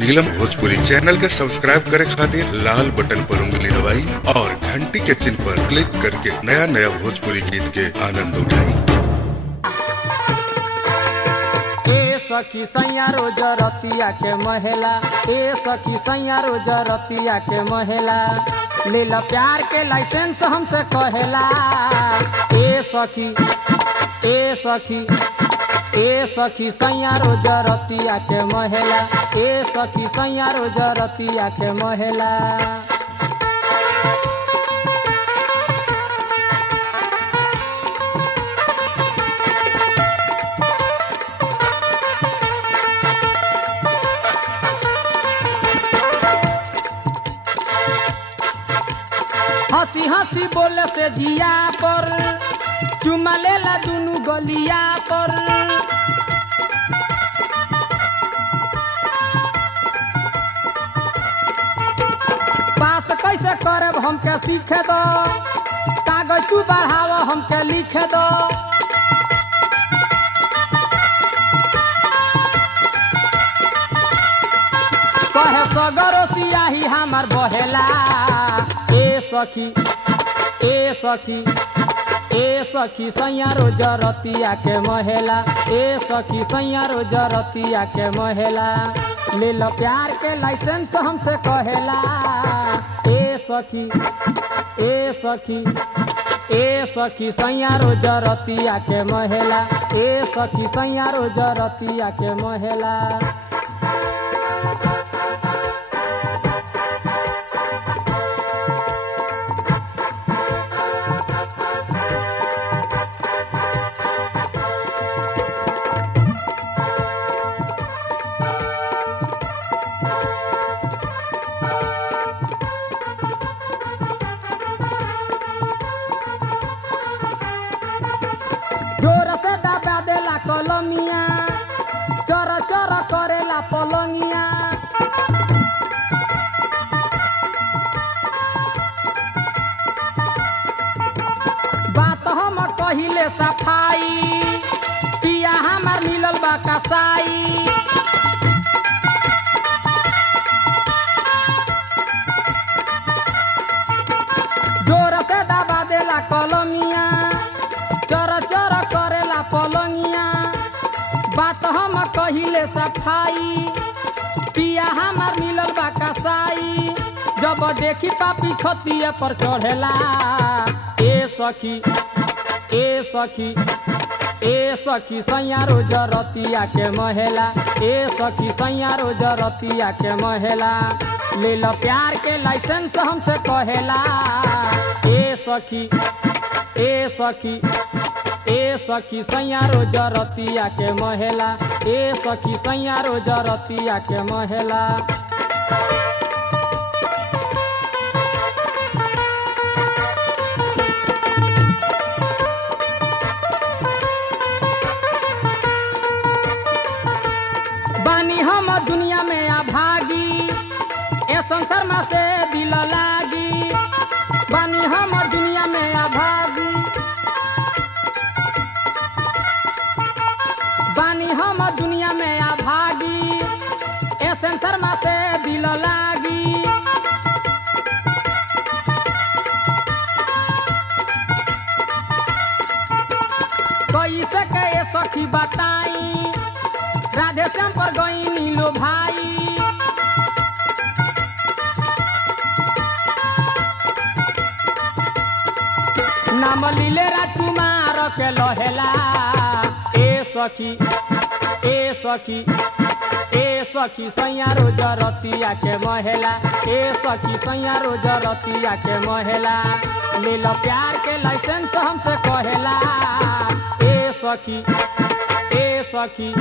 नीलम Bhojpuri channel के subscribe करे खातिर लाल बटन पर उंगली दबाई और घंटी के चिन्ह पर क्लिक करके नया नया भोजपुरी गीत के आनंद उठाई। सखी सैया रोज रतिया के महिला, ए सखी सैया रोज रतिया के महिला, ले ला प्यार के लाइसेंस हमसे कहेला। ए सखी ए सखी ए सखी सैया रोज रतिया के महिला, ए सखी सैया रोज रतिया के महिला। हंसी हंसी बोले से जिया पर, चुमा लेला दुनू गलिया पर। पास कैसे करब हमके सीखे दो, कागज तू बढ़ावा हमके लिखे दो। कहे सगरो सियाही हमार बहेला। सखी ए सखी ए सखी सैया रोज रतिया के महिला, ए सखी सैया रोज रतिया के महिला, ले लो प्यार के लाइसेंस हमसे कहेला। ए सखी ए सखी ए सखी सैया रोज रतिया के महिला, ए सखी सैया रोज रतिया के महिला। जोर से दबा देला कलमिया, चर चर करेला पलंगिया। बात हम कहिले सफाई, पिया हमार मिलल बा कसाई। जोर से दबा देला कलमिया, चर चर करेला पलंगिया। बात हम कहिले सफाई, पिया हमार मिलल बा कसाई। जब देखी पापी छतिए पर चढ़ेला। ए सखी ए सखी ए सखी सैया रोज रतिया के महिला, ए सखी सैया रोज रतिया के महिला, ले लो प्यार के लाइसेंस हमसे कहेला। ए सखी ए सखी ए सखी सैया रोज रतिया के महिला, ए सखी सैया रोज रतिया के महिला। बानी हम दुनिया में अभागी, ए संसार में से दिल लागी। बानी हम दुनिया में अभागी, बानी हम दुनिया में अभागी, ए संसार में से दिल लागी। कैसे के सखी बताई, राधे श्याम पर गई नीलो भाई। नाम लीले राजकुमार के लहेला। ए सखी ए सखी ए सखी सैया रोज रतिया के महिला, ए सखी सैया रोज रतिया के महिला, ले लो प्यार के लाइसेंस हमसे कहेला। ए सखी ए सखी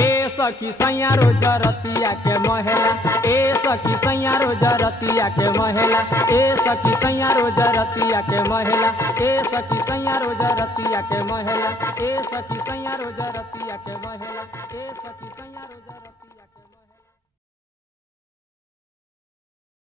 ए सखी सैया रोज रतिया के महिला, ए सखी सैया रोज रतिया के महिला, ए सखी सैया रोज रतिया के महिला, ए सखी सैया रोज रतिया के महिला, ए सखी सैया रोज रतिया के महिला, ए सखी सैया